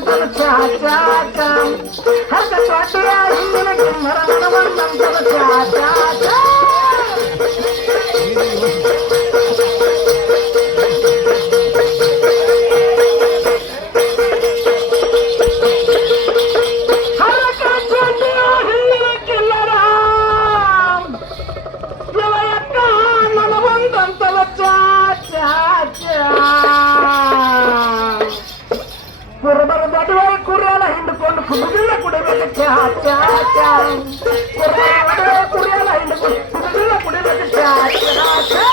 ಮನವಂತದ ಚಾ ಚಾ ಚಾ ಹರ್ಕ ಸ್ವಾಟಿಯ ಹಿಂದಿನ ಕಿನ್ನರ ಮನವಂತದ ಚಾ ಚಾ ಚಾ ಕುರಿಯಲ್ಲ ಹಿಂಡ್ಕೊಂಡು ಕುಡಿದಿಲ್ಲ ಕುಡಿಬೇಕು ಚಾ ಚಾ ಚಾ ಕುರಿಯಲ್ಲ ಹಿಂಡ್ಕೊಂಡು ಕುಡಿದಿಲ್ಲ ಕುಡಿಬೇಕು ಚಾ ಚಾ ಚಾ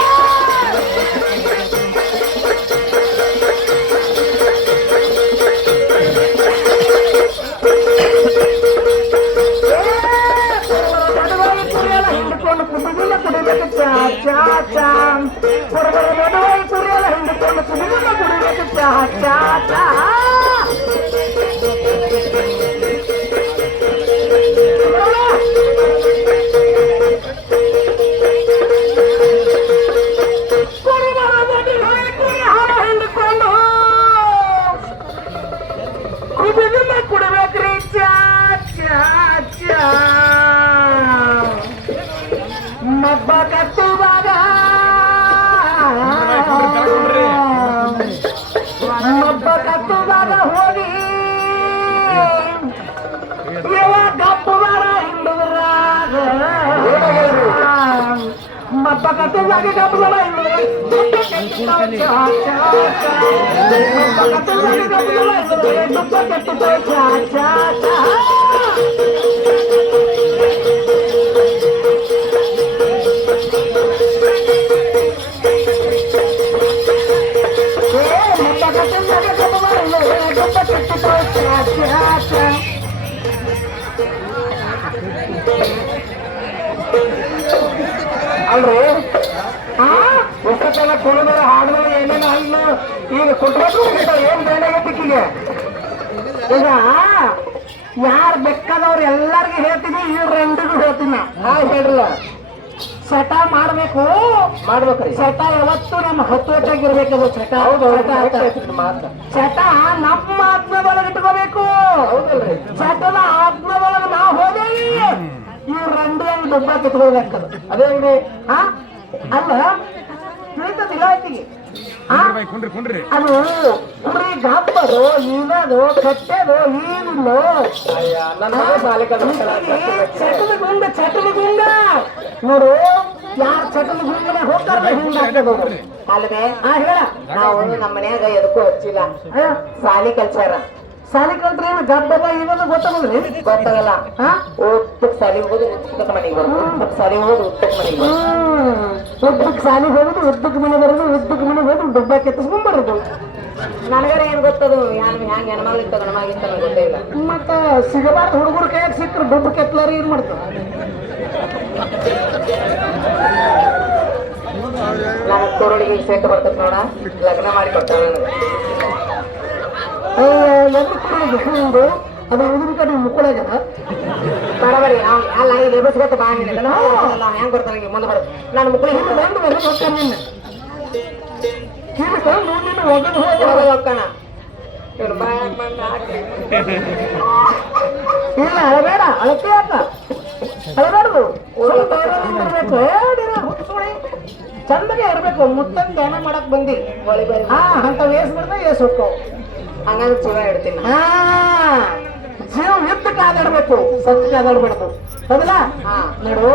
ಕುರಿಯಲ್ಲ ಹಿಂಡ್ಕೊಂಡು ಕುಡಿದಿಲ್ಲ ಕುಡಿಬೇಕು ಚಾ ಚಾ ಚಾ ಕುರಿಯಲ್ಲ ಹಿಂಡ್ಕೊಂಡು ಕುಡಿದಿಲ್ಲ ಕುಡಿಬೇಕು ಚಾ ಚಾ ಚಾ ಕುಡಿಬೇಕ್ರಿ ಚಾ ಚಾ ಚಾ ಮಬ್ಬ ಕಟ್ಟುವಾಗ ಮಬ್ಬ ಕಟ್ಟುವಾಗ ಹೋಗಿ ಗಪ್ಪುವಾರ ಹಿಂಡುದ್ರಾಗ ಮಬ್ಬ ಕಟ್ಟುವಾಗ ಗಪ್ಪುವಾರ ಅಲ್ರಿ ಎಷ್ಟೊತ್ತಲ್ಲ ಕುಣಿದ್ರೆ ಹಾಡಿದ್ರೆ ಏನೇನು ಹಣ್ಣು ಈಗ ಕುಟ್ಬೇಕು ಏನ್ ಬೇಡಾಗತ್ತಿಕ್ಕಿಗೆ ಈಗ ಯಾರು ಬೇಕಾದವ್ರು ಎಲ್ಲರಿಗೂ ಹೇಳ್ತೀನಿ ಇವ್ರ ರೆಂಡಿಗೂ ಹೇಳ್ತೀನಿ ಹೇಳ್ರಲ್ಲ ಚಟ ಮಾಡ್ಬೇಕು ಮಾಡ್ಬೇಕ್ರಿ ಚಟ ಯಾವತ್ತು ನಮ್ಮ ಹತ್ತೋಟಾಗಿರ್ಬೇಕದು ಚಟ ಚಟ ನಮ್ಮ ಆತ್ಮದೊಳಗೆ ಇಟ್ಕೋಬೇಕು ಚಟದ ಆತ್ಮದೊಳಗೆ ನಾವು ಹೋದೇವಿ ಇವ್ರ ರಂಡಿ ಹಂಗೆ ಡಬ್ಬ ಕಿತ್ಕೋಬೇಕದು ಅದೇ ಅಂಗಡಿ ಅಲ್ಲ ತಿಳಿತದಿಲ್ಲ ಆಯ್ತಿಗೆ ಅದು ಕುಡ್ರಿ ಗಬ್ಬದು ಇನದು ಕಟ್ಟೆದು ಏನಿಲ್ಲ ಚಟದ ಗುಂಡ ನೋಡು ಯಾರ ಚಟದ ಗುಂಡನೆ ಹೋಗ್ತಾರಲ್ಲ ಹಿಂಗಾಗ್ತದ ಅಲ್ವೇ ಹೇಳ ನಾವು ನಮ್ಮ ಮನ್ಯಾಗ ಎದಕ್ಕೂ ಹಚ್ಚಿಲ್ಲ ಸಾಲಿ ಕಲ್ಸಾರ ಸಾಲಿ ಕಲ್ತ್ರೆ ಏನು ಗಬ್ಬದ ಇವನು ಗೊತ್ತಾಗೋದ್ರಿ ಗೊತ್ತಾಗಲ್ಲ ಉದ್ದಕ್ ಸಾಲಿ ಹೋಗೋದು ಉದ್ದಕ್ ಮನೆಗೆ ಬರೋದು ಉದ್ದಕ್ ಸಾಲಿ ಹೋಗೋದು ಉದ್ದಕ್ ಮನೆಗೆ ಬರೋದು ಉದ್ದಕ್ ಸಾಲಿ ಹೋಗೋದು ಉದ್ದಕ್ ಮನೆ ಬರೋದು ಉದ್ದಕ್ ಮನೆ ಹೋಗೋದು ದುಬ್ಬ ಕೆತ್ತಿಸ್ಕೊಂಡ್ ಬರೋದು ನನಗರ ಏನ್ ಗೊತ್ತದು ಹ್ಯಾಂಗ ಹೆಣ್ಮಗಳಿತ್ತ ಗಣಮಾಗಿತ್ತ ಗೊತ್ತೇ ಇಲ್ಲ ಮತ್ತ ಸಿಗಬಾರ್ದು ಹುಡುಗರು ಕೈಯಾಗ ಸಿಕ್ಕರು ದುಡ್ಡು ಕೆತ್ತಲಾರಿ ಏನ್ ಮಾಡ್ತಾವ ನನಗ್ ಕೊರಳಿಗೆ ಸೆಟ್ ಬರ್ತದ ನೋಡ ಲಗ್ನ ಮಾಡಿ ಕೊಡ್ತಾವ ನನಗೆ ಅದು ಉದುರು ಕಡೆ ಮುಕ್ಕಳಾಗ್ಯದ ಬರಬರಿ ಅಲ್ಲ ಇಲ್ಲಿ ಬಸ್ಗತ್ತ ಬಾಗಿಲ್ಲ ಹೆಂಗ್ ಬರ್ತಾನೆ ಮುಂದೆ ಬರೋದು ನಾನು ಮುಕ್ಕಳಿಗೆ ಬಂದು ಹೋಗ್ತಾನೆ ನಿನ್ನ ಒಗದು ಹೋಗ್ತಾನ ಇಲ್ಲ ಅಳಬೇಡ ಅಳತೆ ಅಲ್ಲ ಅಳಬೇಡದು ಚಂದಗೆ ಇರ್ಬೇಕು ಮುತ್ತನ್ ಧ್ಯಾನ ಮಾಡಕ್ ಬಂದಿ ಅಂತ ವೇಸ್ ಬಿಡ್ದ ಏಸ್ ಹೋಗ್ತಾವ ಹಂಗಾಗಿ ಜೀವ ಇಡ್ತೀನಿ ಜೀವ ಯುದ್ಧಕ್ಕೆ ಆದಾಡ್ಬೇಕು ಸತ್ಯಕ್ಕೆ ಆದಾಡ್ಬಾರ್ದು ಹೌದಲ್ಲ ನೋಡು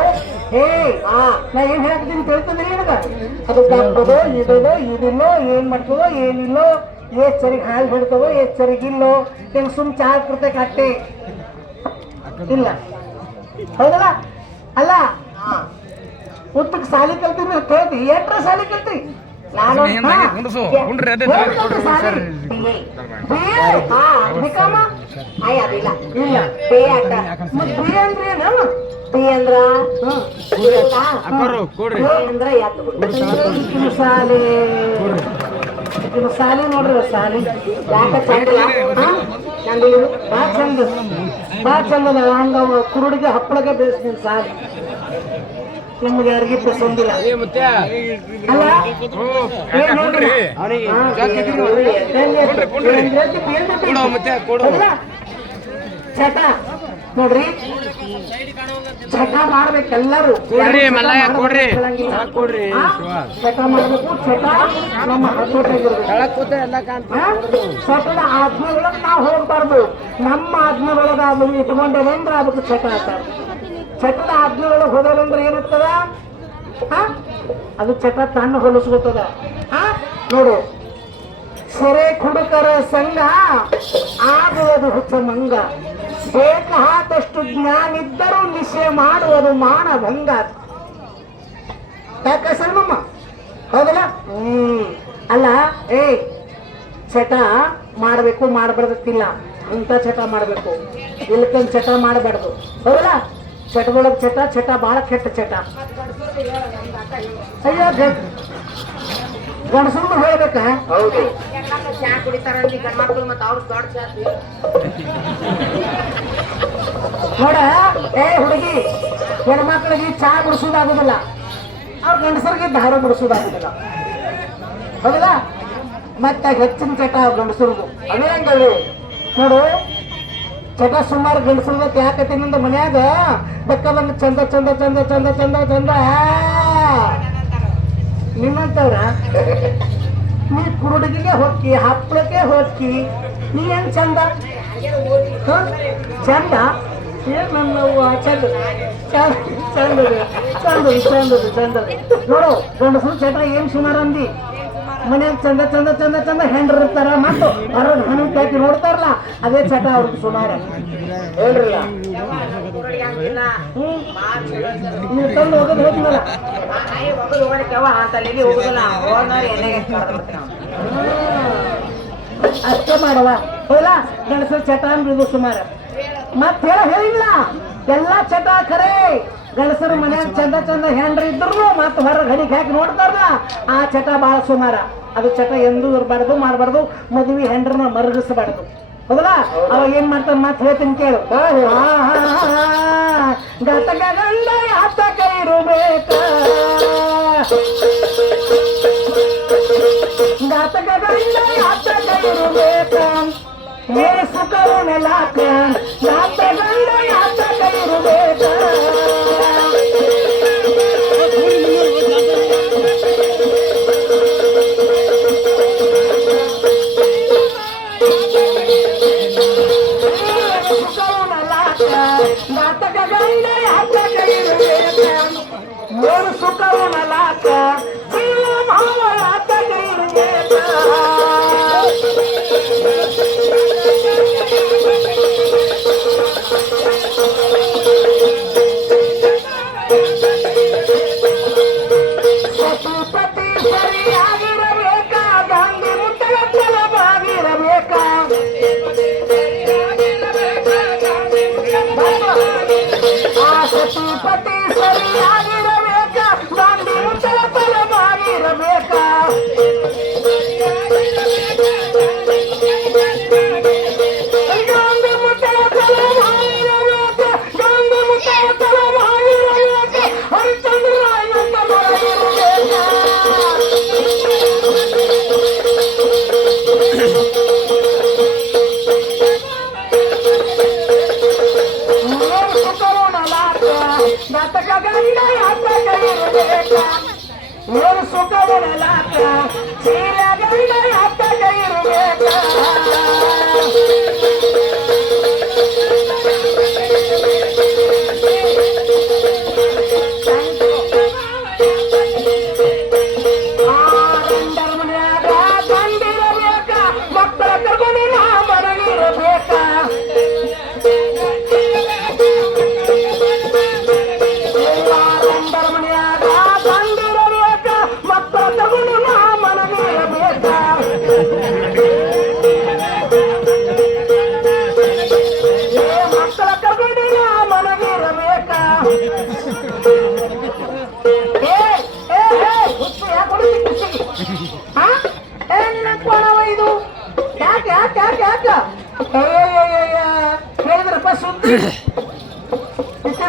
ನಾ ಏನ್ ಹೇಳ್ತೀನಿ ತಿಳ್ತಂದ್ರೆ ಏನದ ಅದು ಗಪ್ಪದೋ ಇದೋ ಇದಿಲ್ಲೋ ಏನ್ ಮಾಡ್ತದೋ ಏನಿಲ್ಲೋ ಎಷ್ಟ್ ಸರಿಗೆ ಹಾಲು ಬಿಡ್ತದೋ ಎಷ್ಟ್ ಸರಿಗಿಲ್ಲೋ ಹಿಂಗ್ ಸುಮ್ ಚಹಾ ಕೊಡ್ತೇಕ್ ಅಟ್ಟೆ ಇಲ್ಲ ಹೌದಲ್ಲ ಅಲ್ಲ ಉತ್ತಕ್ಕೆ ಸಾಲಿ ಕಲ್ತೀನಿ ಕೇಳ್ತಿ ಎಟ್ರ ಸಾಲಿ ಕಲ್ತಿ ನಾನು ಸಾಲಿ ನೋಡ್ರಿ ಸಾಲಿ ಯಾಕ ಬಾ ಚಂದ ಹಂಗ ಕುರುಡಿಗೆ ಹಪ್ಪಳಗೆ ಬೇಯಿಸ್ತೀನಿ ಸಾಲಿ ನಮ್ಗೆ ಯಾರಿಗೆ ಪಸಂದಿಲ್ಲ ಅಲ್ಲ ಚಟ ನೋಡ್ರಿ ಚಟ ಮಾಡ್ಬೇಕೆಲ್ಲರೂ ಚಟ ಮಾಡ್ಬೇಕು ಚಟ ನಮ್ಮ ಚಟದ ಆಜ್ಞೆಗಳನ್ನ ನಾವು ಹೋಗ್ಬಾರ್ದು ನಮ್ಮ ಆಜ್ಞೆಗಳಾಗ ಅದನ್ನು ಇಟ್ಕೊಂಡೇವಂದ್ರೆ ಅದಕ್ಕೆ ಚಟ ಅಂತಾರೆ ಚಟದ ಆಜ್ಞೆಗಳು ಹೋದವಂದ್ರೆ ಏನಿರ್ತದ ಅದು ಚಟ ತನ್ನ ಹೊಲಿಸ್ಕೊತದ ನೋಡು ಸೆರೆ ಕುಡುಕರ ಸಂಘ ಆಗುವುದು ಹುಚ್ಚ ಮಂಗ ಬೇಕಾದಷ್ಟು ಜ್ಞಾನ ಇದ್ದರೂ ನಿಶ್ಚಯ ಮಾಡುವುದು ಮಾನಭಂಗ ಯಾಕೆ ಸಣ್ಣಮ್ಮ ಹೌದಲ್ಲ ಅಲ್ಲ ಚಟ ಮಾಡಬೇಕು ಮಾಡಬಾರ್ದಿಲ್ಲ ಇಂಥ ಚಟ ಮಾಡಬೇಕು ಇಲ್ಕಂದ್ ಚಟ ಮಾಡಬಾರ್ದು ಹೌದಲ್ಲ ಚಟದೊಳಗೆ ಚಟ ಚಟ ಬಹಳ ಕೆಟ್ಟ ಚಟ ಅಯ್ಯೋ ಗಂಡಸರು ಹೇಳ್ಬೇಕ ಹೌದು ಚಾ ಕುಡಿತಾರ ಗಂಡ್ಮಕ್ಳು ಮತ್ತೆ ಅವ್ರ ದೊಡ್ಡ ಚಾ ನೋಡ ಹುಡುಗಿ ಹೆಣ್ಮಕ್ಳಿಗೆ ಚಾ ಬಿಡಿಸೋದಾಗುದಿಲ್ಲ ಅವ್ರ ಗಂಡಸರಿಗೆ ದಾರು ಬಿಡಿಸೋದಾಗುದಿಲ್ಲ ಹೌದಲ್ಲ ಮತ್ತೆ ಹೆಚ್ಚಿನ ಚಟ ಗಂಡಸರಿಗೂ ಅದೇ ಹಂಗವು ನೋಡು ಚಟ ಸುಮಾರು ಗಂಡಸರ್ದಕ್ಕೆ ಯಾಕತ್ತಿನಿಂದ ಮನ್ಯಾಗ ಬೆಕ್ಕದಂಗ ಚಂದ ಚಂದ ಚಂದ ಚಂದ ಚಂದ ಚಂದ ನಿಮ್ಮಂತವ್ರ ನೀ ಕುರುಡಿಗೆ ಹೋಗಿ ಹಪ್ಪಳಕ್ಕೆ ಹೋಗಿ ನೀ ಏನ್ ಚಂದ ಚಂದ ಏನ್ ನನ್ನ ಚಂದ ಚಂದದ ಚಂದದ ಚಂದದ ಚಂದದ ನೋಡು ಗಂಡಸರು ಚಟ ಏನ್ ಸುಮಾರು ಅಂದಿ ಮನ್ಯಾಗ ಚಂದ ಚಂದ ಚಂದ ಚಂದ ಹೆಂಡ್ರ ಇರ್ತಾರ ಮತ್ತು ಹೊರಗೆ ಹಣ್ಣು ಹಾಕಿ ನೋಡ್ತಾರಲ್ಲ ಅದೇ ಚಟ ಅವ್ರಿಗೆ ಸುಮಾರ ಹೇಳ್ರಲ್ಲ ನೀವು ತಂದು ಹೋಗೋದು ಹೋದ್ನಲ್ಲ ಅಷ್ಟೇ ಮಾಡವ ಹೋಲ್ಲ ಗಣಸರ ಚಟ ಅಂದ್ರಿದು ಸುಮಾರ ಮತ್ ಹೇಳಿಲ್ಲ ಎಲ್ಲಾ ಚಟ ಖರೆ ಗಣಸರು ಮನ್ಯಾಗ ಚಂದ ಚಂದ ಹೆಂಡ್ರ ಇದ್ರು ಮತ್ ಹೊರಗೆ ಹಣಿಗೆ ಹಾಕಿ ನೋಡ್ತಾರಲ್ಲ ಆ ಚಟ ಬಹಳ ಸುಮಾರ ಅದು ಚಟ ಎಂದೂ ಇರಬಾರ್ದು ಮಾಡಬಾರ್ದು ಮದುವೆ ಹೆಂಡ್ರನ್ನ ಮರಗಿಸಬಾರ್ದು ಹೌದಲ್ಲ ಅವಾಗ ಏನ್ ಮಾಡ್ತಾನ ಮಾತು ಹೇಳ್ತೀನಿ ಕೇಳು ಗತಕ ಗಂಡ ಆತಕ ಇರಬೇಕ ಗತಕ ಗಂಡ ಆತಕ ಇರಬೇಕ ಏ ಸುಖವು ನೆಲಾಕ ಗಾತ ಗಂಡ ಆತಕ ಇರಬೇಕ ಸುಖವು ನಲಾಕ ಸತಿಪತಿ ಸರಿಯಾಗಿರಬೇಕ ಗಾಂಧಿ ಮುಟ್ಟಲ ಫಲವಾಗಿರಬೇಕ ಆ ಸತಿಪತಿ ಸರಿಯಾಗಿರಬೇಕ ಗಾಂಧಿ ಮುಟ್ಟಲ ಫಲವಾಗಿರಬೇಕ ಗಾಂಧಿ ಮುಟ್ಟಲ ಫಲವಾಗಿರಬೇಕ ಗಾಂಧಿ ಮುಟ್ಟಲ ಫಲವಾಗಿರಬೇಕ ಹರಿಚಂದ್ರ ಆಯುಧ ಬರಗಿರಬೇಕ ಗತಕ ಗಂಡ ಆತಕ ಇರಬೇಕ ಏನು ಸುಖವನಲಾಕ ಚೀಲ ಗಂಡ ಆತಕ ಇರಬೇಕ ಗಂಡರ ಮನ್ಯಾಗ ಗಂಡಿರಬೇಕ ಮಕ್ಕಳ ತಗೊಂಡು ನಾ ಮರಳಿರಬೇಕ ಹೇಳಿದ್ರಪ್ಪ ಸುದ್ದಿ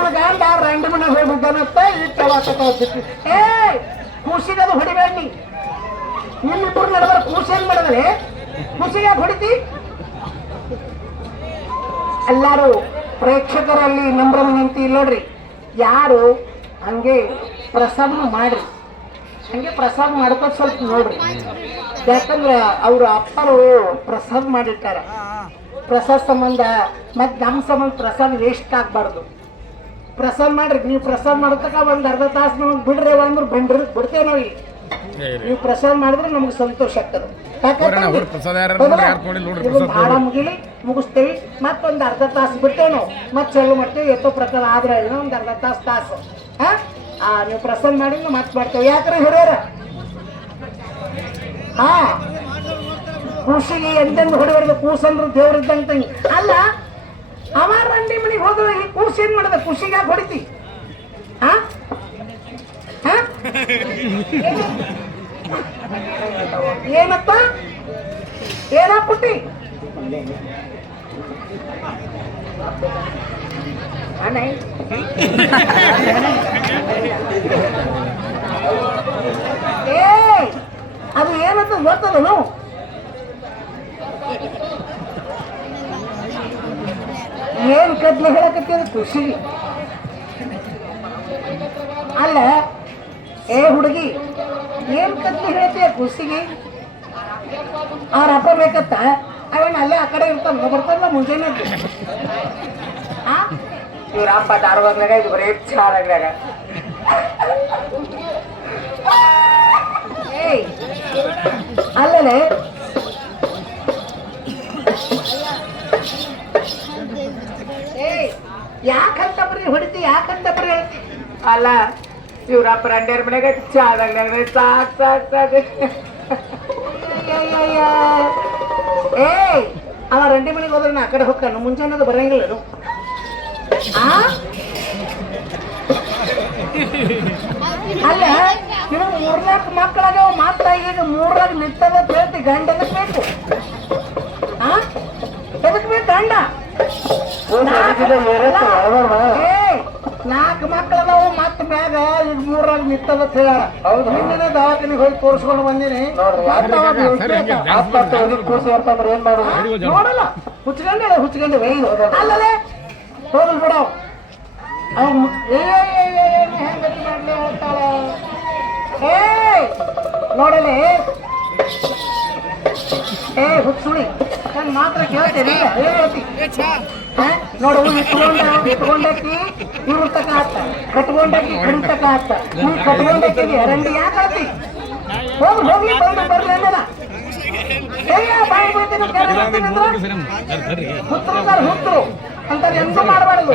ಅವನ ಗಂಡ ರಂಡಿ ಮನೆ ಹೋಗ್ಬಿದ್ದಾನಂತ ಇಟ್ಟು ಏ ಖುಷಿಗದು ಹೊಡಿಬೇಡಿ ನಿಮ್ಮಿಬ್ಬರು ನಡೆದ್ರೆ ಖುಷಿ ಏನ್ ಮಾಡಿದ್ರೆ ಖುಷಿಗೆ ಹೊಡಿತಿ ಎಲ್ಲಾರು ಪ್ರೇಕ್ಷಕರಲ್ಲಿ ನಂಬರ್ ವಿನಂತಿ ನೋಡ್ರಿ ಯಾರು ಹಂಗೆ ಪ್ರಸಾದ ಮಾಡ್ರಿ ಹಂಗೆ ಪ್ರಸಾದ ಮಾಡ್ಕೊಂಡು ಸ್ವಲ್ಪ ನೋಡ್ರಿ ಯಾಕಂದ್ರೆ ಅವ್ರ ಅಪ್ಪರು ಪ್ರಸಾದ ಮಾಡಿರ್ತಾರ ಪ್ರಸಾದ ಸಂಬಂಧ ಮತ್ತೆ ನಮ್ಮ ಸಂಬಂಧ ಪ್ರಸಾದ ವೇಸ್ಟ್ ಆಗ್ಬಾರ್ದು ಪ್ರಸಾದ ಮಾಡ್ರಿ ನೀವು ಪ್ರಸಾದ ಮಾಡತಕ್ಕ ಒಂದ್ ಅರ್ಧ ತಾಸು ನಮಗೆ ಬಿಡ್ರಿ ಅಂದ್ರೆ ಬಿಡ್ತೇವೆ ನಾವು ನೀವು ಪ್ರಸಾದ ಮಾಡಿದ್ರೆ ನಮ್ಗೆ ಸಂತೋಷ ಆಗ್ತದೆ ಭಾಳ ಮುಗಿಲಿ ಮುಗಿಸ್ತೇವಿ ಮತ್ತೊಂದು ಅರ್ಧ ತಾಸು ಬಿಡ್ತೇವೆ ನಾವು ಮತ್ತೆ ಚಾಲು ಮಾಡ್ತೇವೆ ಎಷ್ಟೋ ಪ್ರಸಾದ ಆದ್ರೆ ಒಂದು ಅರ್ಧ ತಾಸು ನೀವು ಪ್ರಸಾದ ಮಾಡಿ ಮತ್ತೆ ಮಾಡ್ತೇವೆ ಯಾಕ್ರೆ ಹಿರಿಯರ ಕೂಸಿಗೆ ಎಂತೆಂದು ಹೊಡೆಯೋದು ಕೂಸಂದ್ರು ದೇವ್ರಿದ್ದಂಗೆ ತಂಗಿ ಅಲ್ಲ ಅವ ರಂಡಿ ಮನೆಗೆ ಹೋದ್ರೆ ಈ ಕೂಸು ಏನ್ ಮಾಡದ ಖುಷಿಗೆ ಹೊಡಿತಿ ಏನಪ್ಪ ಏನ ಪುಟ್ಟಿ ಏ ಅದು ಏನಂತ ಗೊತ್ತದ ನಾವು ಏನ್ ಕದ್ಲಿ ಹೇಳಕತ್ತೀರ ಖುಷಿಗೆ ಅಲ್ಲ ಏ ಹುಡುಗಿ ಏನ್ ಕದ್ಲಿ ಹೇಳ್ತೀಯ ಖುಷಿಗೆ ಅವ್ರ ಅಪ್ಪ ಬೇಕತ್ತ ಅವನ್ ಅಲ್ಲೇ ಆ ಕಡೆ ಇರ್ತಾನ ಬರ್ತಾನ ಮುಂಜಾನೆ ಇವ್ರ ಅಪ್ಪ ಧಾರವಾಡದಾಗ ಇದು ಬರೀ ಚಾರಾಗ ಏಯ್ ಅಲ್ಲೇ ಯಾಕಂತ ಬರೀ ಹೊಡಿತಿ ಯಾಕಂತ ಬರೀ ಹೇಳ್ತಿ ಅಲ್ಲ ಇವ್ರಪ್ಪ ರಂಡ್ಯಾರ ಮನೆಗೆ ಚಾದಾಗ ಸಾಕ್ ಸಾಕ್ ಸಾಕ್ ಏ ಅವ ರಂಡಿ ಮನೆಗೆ ಹೋದ್ರೆ ನಾ ಆ ಕಡೆ ಹೋಗ್ತಾನು ಮುಂಜಾನೆ ಬರಂಗಿಲ್ಲ ಅಲ್ಲ ಇನ್ನು 3-4 ಮಕ್ಕಳಾಗ್ಯಾವ ಮಾತ್ರ ಈಗ 3ರಾಗ ನಿಂತದ ಹೇಳ್ತಿ ಗಂಡ ಎದಕ್ ಬೇಕು ಎದಕ್ ಬೇಕು ಗಂಡ 4 ಮಕ್ಕಳದಾವು ಮತ್ತ ಮ್ಯಾಗ ಈಗ 3ರಾಗ ನಿಂತದ ಹೇಳ ಹೌದು ಹಿಂದಿನ ದವಾಖಾನಿಗೆ ಹೋಗಿ ತೋರಿಸ್ಕೊಂಡು ಬಂದಿನಿ ಏನ್ ಮಾಡೋದು ನೋಡಲ್ಲ ಹುಚ್ಕೊಂಡೆ ಅಲ್ಲೇ ಹೋಗಲ್ ಬಿಡವ್ ನೋಡಲಿ ಏ ಹುಚ್ಚುಳಿ ನನ್ ಮಾತ್ರ ಕೇಳ್ತೇನೆ ಹೇಳ್ತಿ ನೋಡು ಇಟ್ಕೊಂಡಾಕಿ ಇವ್ರ ತಕ ಆತ ಕಟ್ಕೊಂಡಾಕಿ ಕಡಿ ತಕ ಆತ ನೀವು ಕಟ್ಕೊಂಡಾಕಿ ರಂಡಿ ಯಾಕೆ ಆತಿ ಹೋಗ್ಲಿ ಬಂದು ಬರ್ಲಿ ಅನ್ನಲ್ಲ ಬಾಯಿ ಬಿಡ್ತೀನಿ ಹುತ್ತರು ಅಂತ ಎಂದೂ ಮಾಡಬಾರದು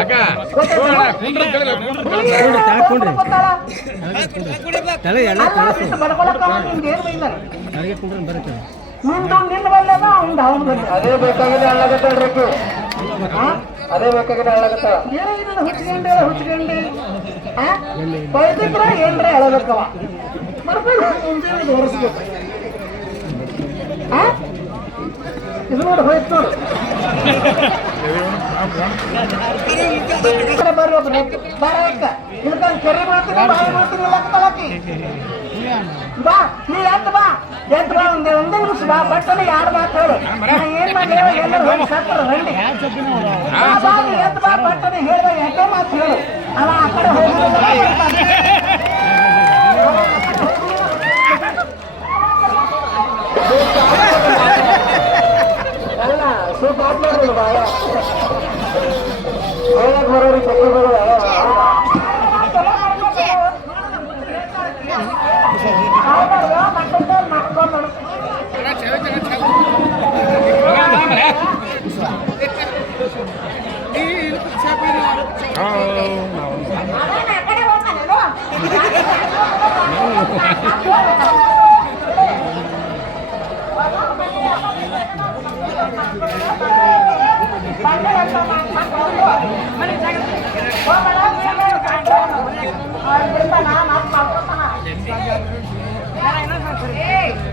ಅದೇ ಬೇಕಾಗಿದೆ ಅಳ್ಳಗತ್ತಳ್ರಿ ಅದೇ ಬೇಕಾಗಿದೆ ಅಳ್ಳಗತ್ತ ಹುಚ್ಕೊಂಡಿ ಬೈದಿದ್ರ ಏನ್ರ ಅಳಗತ್ತವ ಮುಂಜಾನೆ ತೋರಿಸ್ಬೇಕು ಇದು ನೋಡಿ ಹೋಯ್ತು ನೋಡು ಬರಕ್ಕ ಇಳ್ಕೊಂಡು ಕೆರೆ ಮಾಡ್ತೀನಿ ಬಾಯಿ ಮಾಡ್ತೀನಿ ಲಕ್ಕಿ ಬಾ ನೀ ಎದ್ದು ಬಾ ಒಂದೇ ನಿಮಿಷ ಬಾ ಬಟ್ಟನೆ ಯಾರು ಮಾತಾಡು ಏನ್ ಮಾಡಿ ಎಲ್ಲರೂ ಸತ್ರು ರಂಡಿ ಎದ್ದು ಬಾ ಬಟ್ಟನೆ ಹೇಳುವ ಯಾಕೆ ಮಾತು ಹೇಳು ಅವ ಆ ಕಡೆ ಅಲ್ಲ ಸೂಪ್ ಹಾಕ್ಬಾರ್ದು ಬಾಯ ಹೇಳಕ್ ಬರೋರಿ ತಗೊಳ್ಬೇಡ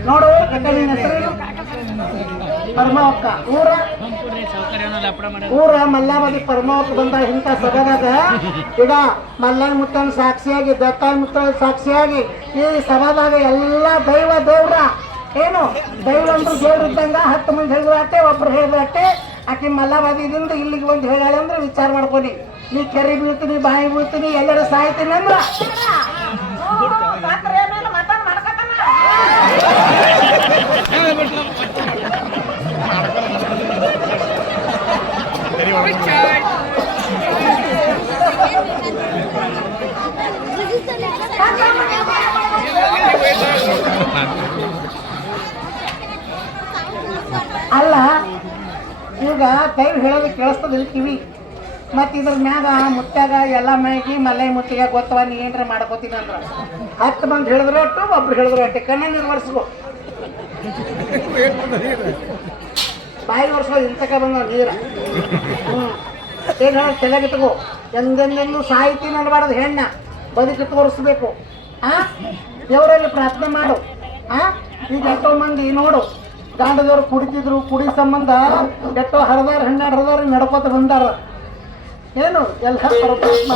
ನೋಡು ಹೆಸರು ಪರಮಕ್ಕ ಊರ ಊರ ಮಲ್ಲಾಬದಿ ಪರಮಾವತ್ ಬಂದ ಇಂಥ ಸಭಾದಾಗ ಈಗ ಮಲ್ಲನ ಮುತ್ತನ ಸಾಕ್ಷಿಯಾಗಿ ದತ್ತಾನ ಮುತ್ತನ ಸಾಕ್ಷಿಯಾಗಿ ಈ ಸಭಾದಾಗ ಎಲ್ಲ ದೇವ್ರ ಏನು ದೈವ ಅಂದ್ರೆ ದೇವ್ರ ಇದ್ದಂಗ 10 ಮಂದಿ ಹೇಳಿದ್ರು ಅಟ್ಟೆ ಒಬ್ರು ಹೇಳಿದ್ರು ಅಟ್ಟೆ ಆಕಿ ಮಲ್ಲಾಬದಿದಿಂದ ಇಲ್ಲಿಗೆ ಬಂದು ಹೇಳಾಳೆ ಅಂದ್ರೆ ವಿಚಾರ ಮಾಡ್ಕೊಡಿ ನೀ ಕೆರೆ ಬೀಳ್ತೀನಿ ಬಾಯಿ ಬೀಳ್ತೀನಿ ಎಲ್ಲರೂ ಸಾಯ್ತೀನಿ ಅಂದ್ರ ಅಲ್ಲ ಈಗ ದೈವ ಹೇಳೋದು ಕೇಳಿಸ್ತದಿಲ್ಲ ಕಿವಿ ಮತ್ ಇದ್ರ ಮ್ಯಾಗ ಮುತ್ಯಾಗ ಎಲ್ಲ ಮೈಗಿ ಮಲ್ಲೈ ಮುತ್ತಿಗೆ ಗೊತ್ತವ ನೀ ಏನ್ರ ಮಾಡ್ಕೋತೀನಿ ಅಂದ್ರ 10 ಮಂದಿ ಹೇಳಿದ್ರೆ ಅಟ್ಟು ಒಬ್ರು ಹೇಳಿದ್ರು ಅಟ್ಟೆ ಕಣ್ಣ ನಿರ್ವರ್ಸ್ಕೊ ಬಾಯಿ ವರ್ಷ ಇಂತಕ ಬಂದ ನೀರ ಏನ್ ಹೇಳ ತಲೆಗಿಟ್ಕೋ ಎಂದೆಂದೆಂದು ಸಾಹಿತಿ ಅನ್ಬಾರ್ದು ಹೆಣ್ಣ ಬದುಕಿ ತೋರಿಸ್ಬೇಕು ದೇವರಲ್ಲಿ ಪ್ರಾರ್ಥನೆ ಮಾಡು ಈಗ ಎಷ್ಟೋ ಮಂದಿ ನೋಡು ಗಾಂಡದವ್ರು ಕುಡಿತಿದ್ರು ಕುಡಿ ಸಂಬಂಧ ಎಷ್ಟೋ ಹರಿದಾರ ಹನ್ನೆರಡು ಹರಿದಾರ ನಡ್ಕೋತ ಬಂದಾರ ಏನು ಎಲ್ಲ ಪರಮಾತ್ಮ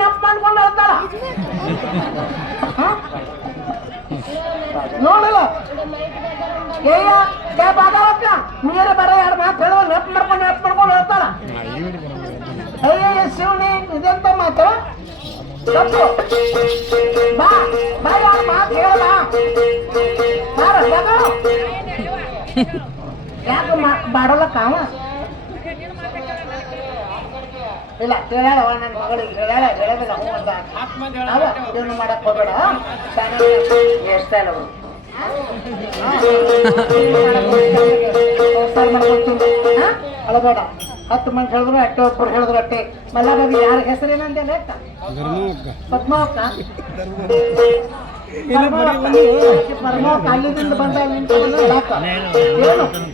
ನೆಪ್ ಮಾಡ್ಕೊಂಡು ಹೇಳ್ತಾರ ನೋಡಲ್ಲ ನೀರ ಬರ 2 ಮಾತು ಹೇಳುವ ನೆಪ್ ಮಾಡ್ಕೊಂಡು ಹೇಳ್ತಾರ ಅಯ್ಯ ಶಿವನಿ ಇದೆಂತ ಮಾತು ತಪ್ಪು ಬಾ ಬಾ 2 ಮಾತು ಹೇಳ ಯಾಕೆ ಬಾಡಲ್ಲ ಕಾವ ಇಲ್ಲ ಹೇಳವ ನನ್ನ ಮಗಳಿಗೆ ಹೇಳೋದಿಲ್ಲ ಹ್ಞೂ ಅಂತ ಏನು ಮಾಡಕ್ ಹೋಗ್ಬೇಡ ಎಷ್ಟಲ್ಲ ಅಳಬೇಡ 10 ಮಂದಿ ಹೇಳಿದ್ರು ಅಟ್ಟೆ ಒಬ್ಬರು ಹೇಳಿದ್ರು ಅಟ್ಟೆ ಮಲ್ಲಬಾಬಿ ಯಾರ ಹೆಸರೇನಂತೆ ಪದ್ಮಾವಕ್ಕ ಪರಮಾವಕ್ಕ ಅಲ್ಲಿದಿಂದ ಬಂದ ಏನು